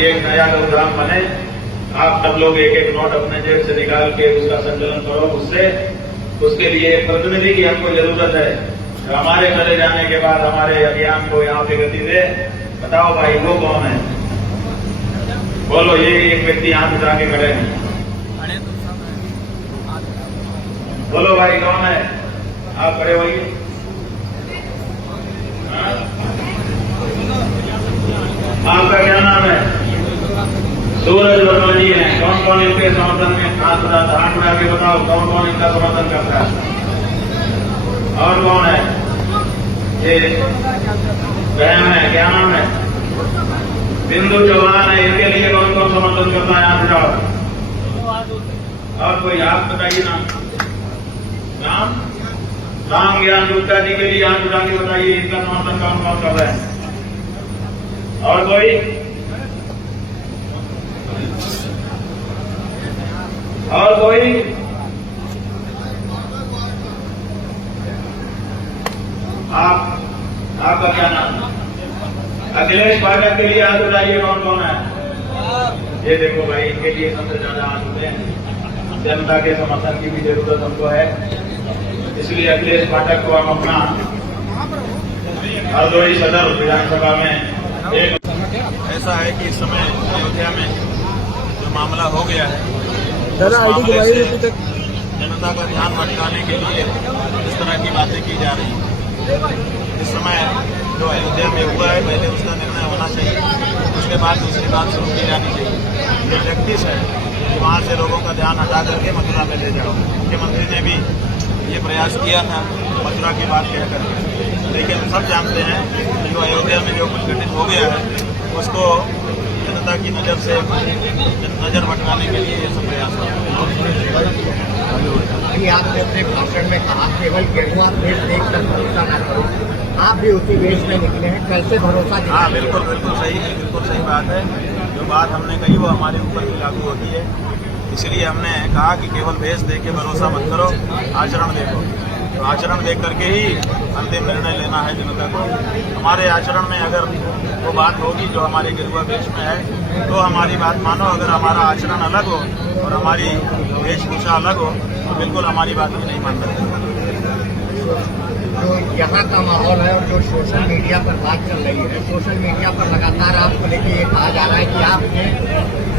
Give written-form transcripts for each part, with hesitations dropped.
कि एक नया प्रोग्राम बने, आप सब लोग एक एक नोट अपने जेब से निकाल के उसका संकलन करो। उसके लिए एक प्रतिनिधि की हमको जरूरत है। तो हमारे चले जाने के बाद हमारे अभियान को यहाँ पे गति दे। बताओ भाई वो कौन है? बोलो। ये एक व्यक्ति हाथ उठा के खड़े हैं। बोलो भाई कौन है? आप खड़े होइए। आपका क्या नाम है? सूरज वर्मा जी हैं। कौन कौन इनके समर्थन में हाथ उठा के बताओ, कौन कौन इनका समर्थन करता है? और कौन है? ये बहन है, क्या नाम है? बिंदु चौहान है। इनके लिए कौन कौन समर्थन करता है? हाथ उठाओ। और कोई आप बताइए नाम। राम ज्ञान गुप्ता जी के लिए हाथ उठा के बताइए, इनका समर्थन कौन कौन कर रहा है? और कोई? और कोई? आपका क्या नाम? अखिलेश पाठक के लिए हाथ उठाइए, कौन कौन है? ये देखो भाई, इनके लिए सबसे ज्यादा हाथ उठे हैं। जनता के समर्थन की भी जरूरत हमको है, इसलिए अखिलेश पाठक को हम अपना हरदोई सदर विधानसभा में एक। ऐसा है कि इस समय अयोध्या में जो मामला हो गया है, उस मामले से जनता का ध्यान भटकाने के लिए इस तरह की बातें की जा रही हैं। इस समय जो अयोध्या में हुआ है, पहले उसका निर्णय होना चाहिए, उसके बाद दूसरी बात शुरू की जानी चाहिए। ये प्रैक्टिस है कि वहाँ से लोगों का ध्यान हटा करके मथुरा में ले जाओ। मुख्यमंत्री ने भी ये प्रयास किया था मथुरा की बात कह करके, लेकिन सब जानते हैं कि जो अयोध्या में जो कुछ घटित हो गया है उसको जनता की नजर से नजर भटकाने के लिए ये सब प्रयास किया। आपने अपने भाषण में कहा केवल गेरुआ वेश देखकर भरोसा न करो, आप भी उसी वेश में निकले हैं, कैसे भरोसा? हाँ, बिल्कुल सही बात है। जो बात हमने कही वो हमारे ऊपर भी लागू होती है। इसलिए हमने कहा कि केवल वेश देख के भरोसा मत करो, आचरण देखो। तो आचरण देख करके ही अंतिम निर्णय लेना है जनता को। हमारे आचरण में अगर वो बात होगी जो हमारे गेरुआ वेश में है तो हमारी बात मानो। अगर हमारा आचरण अलग हो और हमारी वेशभूषा अलग हो तो बिल्कुल हमारी बात भी नहीं मान सकते। जो यहाँ का माहौल है और जो सोशल मीडिया पर बात चल रही है, सोशल मीडिया पर लगातार आपको लेके ये कहा जा रहा है कि आपने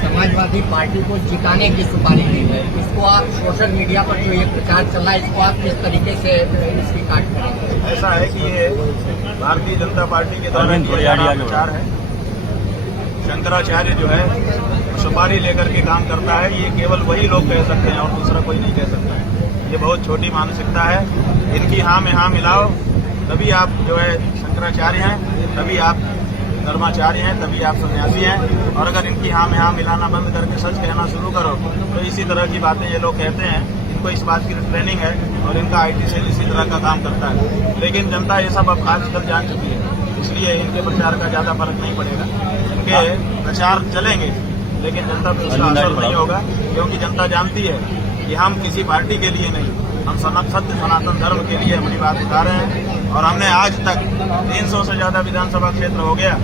समाजवादी पार्टी को जिताने की सुपारी दी है। इसको आप सोशल मीडिया पर जो ये प्रचार चल रहा है, इसको आप किस तरीके से इसकी काट करेंगे? ऐसा है कि ये भारतीय जनता पार्टी के द्वारा किया जा रहा प्रचार है। शंकराचार्य जो है सुपारी लेकर के काम करता है, ये केवल वही लोग कह सकते हैं और दूसरा कोई नहीं कह सकता है। ये बहुत छोटी मानसिकता है। इनकी हाँ में हाँ मिलाओ, तभी आप जो है शंकराचार्य हैं, तभी आप धर्माचार्य हैं, तभी आप सन्यासी हैं। और अगर इनकी हाँ में हाँ मिलाना बंद करके सच कहना शुरू करो तो इसी तरह की बातें ये लोग कहते हैं। इनको इस बात की ट्रेनिंग है और इनका IT सेल इसी तरह का काम करता है। लेकिन जनता ये सब अब आजकल जान चुकी है, इसलिए इनके प्रचार का ज्यादा फर्क नहीं पड़ेगा। इनके प्रचार चलेंगे लेकिन जनता पर उसका असर नहीं होगा, क्योंकि जनता जानती है कि हम किसी पार्टी के लिए नहीं, हम सत्य सनातन धर्म के लिए अपनी बात उठा रहे हैं। और हमने आज तक 300 से ज्यादा विधानसभा क्षेत्र हो गया।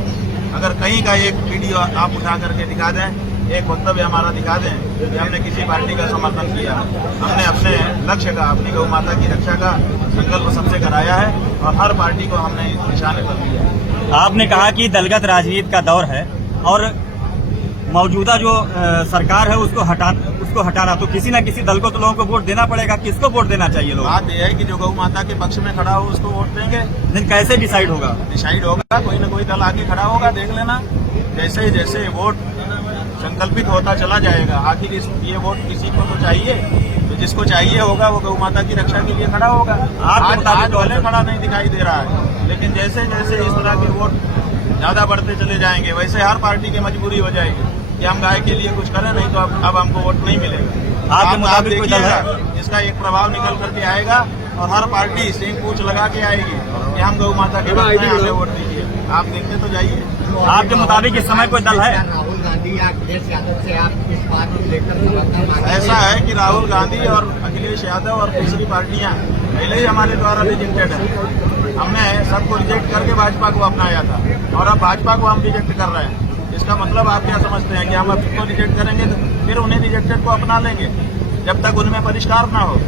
अगर कहीं का एक वीडियो आप उठा करके दिखा दें, एक वक्तव्य हमारा दिखा दें कि हमने किसी पार्टी का समर्थन किया, हमने अपने लक्ष्य का, अपनी गौ माता की रक्षा का संकल्प सबसे कराया है और हर पार्टी को हमने निशाने पर लिया। आपने कहा कि दलगत राजनीति का दौर है और मौजूदा जो सरकार है उसको हटाना, तो किसी न किसी दल को तो लोगों को वोट देना पड़ेगा। किसको वोट देना चाहिए? लोग बात यह है कि जो गौ माता के पक्ष में खड़ा हो उसको वोट देंगे। लेकिन कैसे डिसाइड होगा? कोई न कोई दल आगे खड़ा होगा, देख लेना। जैसे वोट संकल्पित होता चला जाएगा। आखिर ये वोट किसी को तो चाहिए, तो जिसको चाहिए होगा वो गौ माता की रक्षा के लिए खड़ा होगा। आज पहले खड़ा नहीं दिखाई दे रहा है, लेकिन जैसे जैसे इस तरह के वोट ज्यादा बढ़ते चले जाएंगे वैसे हर पार्टी की मजबूरी हो जाएगी कि हम गाय के लिए कुछ करें, नहीं तो अब हमको वोट नहीं मिलेगा। आपके मुताबिक कोई दल है? इसका एक प्रभाव निकल करके आएगा और हर पार्टी सिंह पूछ लगा के आएगी कि हम गौ माता के भक्त हैं, हमें वोट दीजिए। आप देखते तो जाइए। आपके मुताबिक इस समय कोई दल है? राहुल गांधी या अखिलेश यादव से आप इस बात को लेकर? ऐसा है कि राहुल गांधी और अखिलेश यादव और दूसरी पार्टियां पहले ही हमारे द्वारा रिजेक्टेड है। हमने सबको रिजेक्ट करके भाजपा को अपनाया था और अब भाजपा को हम रिजेक्ट कर रहे हैं। इसका मतलब आप क्या समझते हैं कि हम अब इसको रिजेक्ट करेंगे तो फिर उन्हें रिजेक्टेड को अपना लेंगे जब तक उनमें परिष्कार ना हो।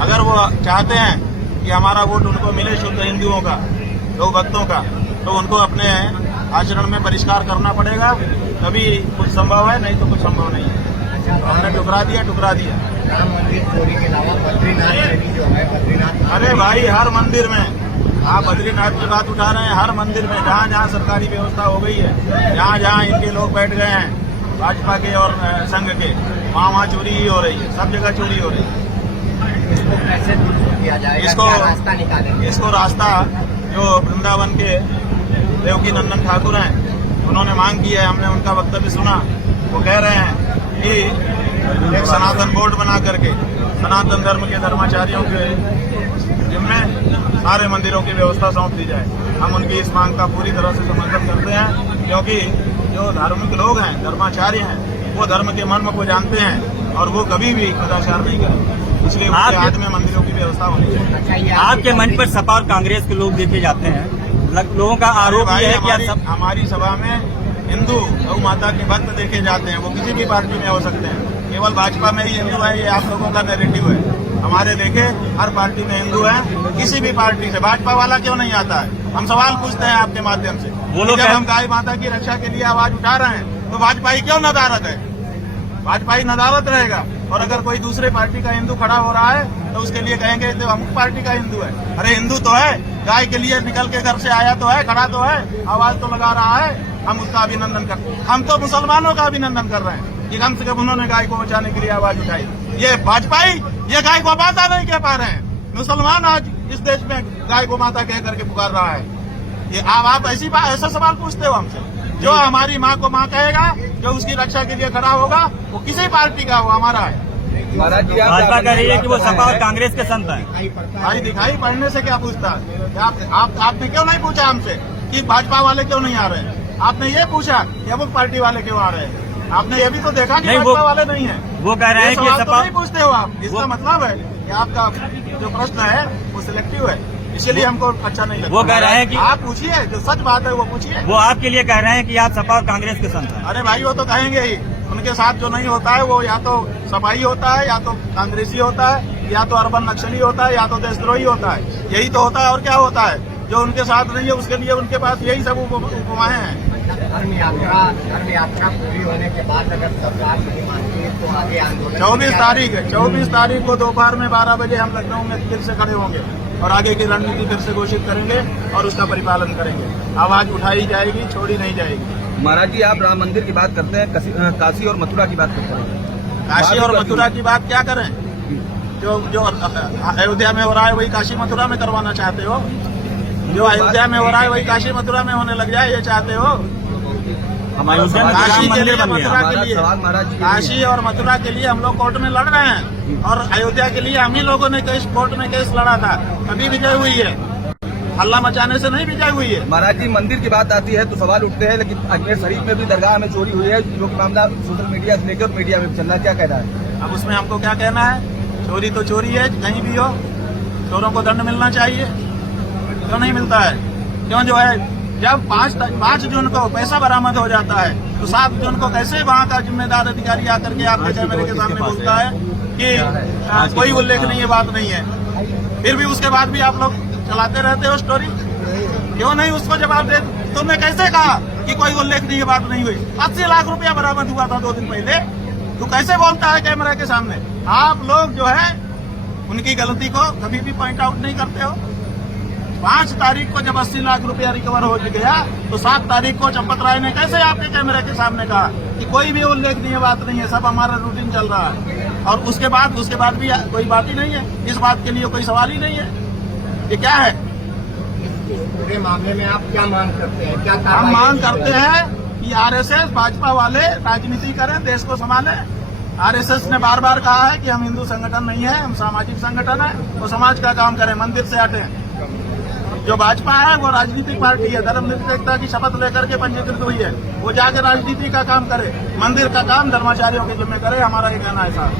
अगर वो चाहते हैं कि हमारा वोट उनको मिले शुद्ध हिंदुओं का, लोक भक्तों का, तो उनको अपने आचरण में परिष्कार करना पड़ेगा, तभी कुछ संभव है, नहीं तो कुछ संभव नहीं है। हमने ठुकरा दिया। राम मंदिर चोरी के अलावा बद्रीनाथ में भी जो है बद्रीनाथ, अरे भाई हर मंदिर में, आप बद्रीनाथ की बात उठा रहे हैं, हर मंदिर में जहाँ जहाँ सरकारी व्यवस्था हो गई है, जहाँ जहाँ इनके लोग बैठ गए हैं भाजपा के और संघ के, वहाँ चोरी ही हो रही है, सब जगह चोरी हो रही है। इसको कैसे दूर किया जाएगा, क्या रास्ता निकालेंगे? इसको रास्ता जो वृंदावन के देवकी नंदन ठाकुर हैं, उन्होंने मांग की है, हमने उनका वक्तव्य सुना। वो कह रहे हैं कि एक सनातन बोर्ड बना करके सनातन धर्म के धर्माचार्यों के जिनमें सारे मंदिरों की व्यवस्था सौंप दी जाए। हम उनकी इस मांग का पूरी तरह से समर्थन करते हैं, क्योंकि जो धार्मिक लोग हैं, धर्माचार्य हैं, वो धर्म के मर्म को जानते हैं और वो कभी भी कदाचार नहीं करेंगे। इसलिए उनके हाथ में मंदिरों की व्यवस्था होनी चाहिए। आपके मंच पर सपा और कांग्रेस के लोग देखे जाते हैं, लोगों का आरोप ये है कि हमारी सभा में हिंदू गौ माता के भक्त देखे जाते हैं। वो किसी भी पार्टी में हो सकते हैं, केवल भाजपा में ही हिंदू है, ये आप लोगों का नैरेटिव है। हमारे देखे हर पार्टी में हिंदू है, किसी भी पार्टी से। भाजपा वाला क्यों नहीं आता है? हम सवाल पूछते हैं आपके माध्यम से। जब हम गाय माता की रक्षा के लिए आवाज उठा रहे हैं तो भाजपाई क्यों नदारद है? भाजपाई नदारद रहेगा। और अगर कोई दूसरे पार्टी का हिंदू खड़ा हो रहा है तो उसके लिए कहेंगे तो अमुक पार्टी का हिंदू है। अरे हिंदू तो है, गाय के लिए निकल के घर से आया तो है, खड़ा तो है, आवाज तो लगा रहा है, हम उसका अभिनंदन करते हैं। हम तो मुसलमानों का अभिनंदन कर रहे हैं कि कम से कम उन्होंने गाय को बचाने के लिए आवाज उठाई। ये भाजपाई ये गाय को माता नहीं कह पा रहे हैं। मुसलमान आज इस देश में गाय को माता कह करके पुकार रहा है। ये आप ऐसा सवाल पूछते हो हमसे? जो हमारी माँ को माँ कहेगा, जो उसकी रक्षा के लिए खड़ा होगा, वो किसी पार्टी का वो हमारा है। महाराज जी भाजपा कह रही है कि वो सपा और कांग्रेस के संत हैं। भाई दिखाई पड़ने से क्या पूछता है? आपने क्यों नहीं पूछा हमसे कि भाजपा वाले क्यों नहीं आ रहे हैं? आपने ये पूछा कि अमुक पार्टी वाले क्यों आ रहे हैं? आपने ये भी तो देखा कि भाजपा वाले नहीं है। वो कह रहे हैं कि सवाल सपा तो नहीं पूछते हो आप। इसका मतलब है कि आपका जो प्रश्न है वो सिलेक्टिव है, इसीलिए हमको अच्छा नहीं लगता। वो कह रहे हैं कि आप पूछिए, जो सच बात है वो पूछिए। वो आपके लिए कह रहे हैं कि आप सपा और कांग्रेस के संत हैं। अरे भाई वो तो कहेंगे ही, उनके साथ जो नहीं होता है वो या तो सपाई होता है, या तो कांग्रेसी होता है, या तो अर्बन नक्सली होता है, या तो देशद्रोही होता है। यही तो होता है, और क्या होता है? जो उनके साथ नहीं है उसके लिए उनके पास यही सब उपमाएं हैं। धर्म यात्रा पूरी होने के बाद अगर सरकार नहीं मानती है तो आगे आंदोलन 24 तारीख को दोपहर में 12 बजे हम लखनऊ में फिर से खड़े होंगे और आगे की रणनीति फिर से घोषित करेंगे और उसका परिपालन करेंगे। आवाज उठाई जाएगी, छोड़ी नहीं जाएगी। महाराज जी आप राम मंदिर की बात करते हैं, काशी और मथुरा की बात करते हैं। काशी और मथुरा की बात क्या करें? जो अयोध्या में हो रहा है वही काशी मथुरा में करवाना चाहते हो? जो अयोध्या में हो रहा है वही काशी मथुरा में होने लग जाए, ये चाहते हो? हम अयोध्या में काशी के लिए, बन गया। मथुरा के लिए, महाराज जी काशी और मथुरा के लिए हम लोग कोर्ट में लड़ रहे हैं, और अयोध्या के लिए हम ही लोगों ने कोर्ट में केस लड़ा था, अभी विजय हुई है। हल्ला मचाने से नहीं विजय हुई है। महाराज जी मंदिर की बात आती है तो सवाल उठते हैं, लेकिन अजमेर शरीफ में भी दरगाह में चोरी हुई है, जो मामला सोशल मीडिया से लेकर मीडिया में चल रहा है, क्या कहना है? अब उसमें हमको क्या कहना है? चोरी तो चोरी है, कहीं भी हो, चोरों को दंड मिलना चाहिए। क्यों नहीं मिलता है? क्यों जो है जब 5 जून को पैसा बरामद हो जाता है तो 7 जून को कैसे वहाँ का जिम्मेदार अधिकारी आकर के आपके कैमरे के सामने बोलता है कि कोई उल्लेखनीय बात नहीं है, फिर भी उसके बाद भी आप लोग चलाते रहते हो स्टोरी? क्यों नहीं उसको जवाब दे? तुमने कैसे कहा कि कोई उल्लेखनीय बात नहीं हुई? 80 लाख रुपया बरामद हुआ था 2 दिन पहले। तू कैसे बोलता है कैमरा के सामने? आप लोग जो है उनकी गलती को कभी भी पॉइंट आउट नहीं करते हो। 5 तारीख को जब 80 लाख रुपया रिकवर हो गया तो 7 तारीख को चंपत राय ने कैसे आपके कैमरे के सामने कहा कि कोई भी उल्लेखनीय बात नहीं है, सब हमारा रूटीन चल रहा है, और उसके बाद भी कोई बात ही नहीं है, इस बात के लिए कोई सवाल ही नहीं है। ये क्या है? पूरे मामले में आप क्या मांग करते हैं? क्या हम मांग करते हैं कि आरएसएस भाजपा वाले राजनीति करें, देश को संभालें। आरएसएस ने बार बार कहा है कि हम हिंदू संगठन नहीं है, हम सामाजिक संगठन है, तो समाज का काम करें, मंदिर से हटें। जो भाजपा है वो राजनीतिक पार्टी है, धर्मनिरपेक्षता की शपथ लेकर के पंजीकृत हुई है, वो जाके राजनीति का काम करे, मंदिर का काम धर्माचार्यों के जिम्मे करे। हमारा ये कहना है साहब।